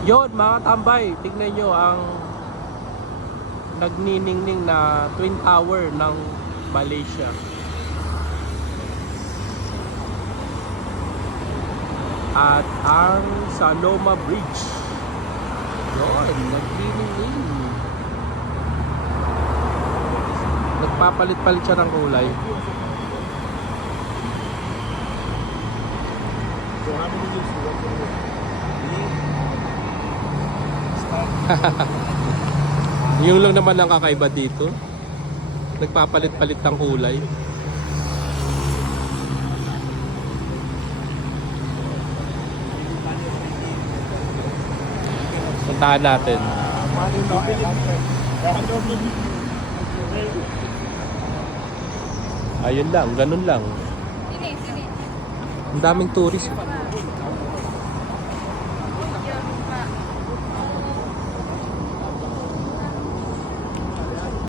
Yun mga tambay, tignan nyo ang nagniningning na Twin Tower ng Malaysia. At ang Saloma Bridge. Yun, nagniningning. Nagpapalit-palit siya ng kulay. So how many years you work for me? Yung lang naman ang kakaiba dito. Nagpapalit-palit ng kulay. Puntahan natin. Ayun lang, ganun lang. Sini, sini. Ang daming tourist.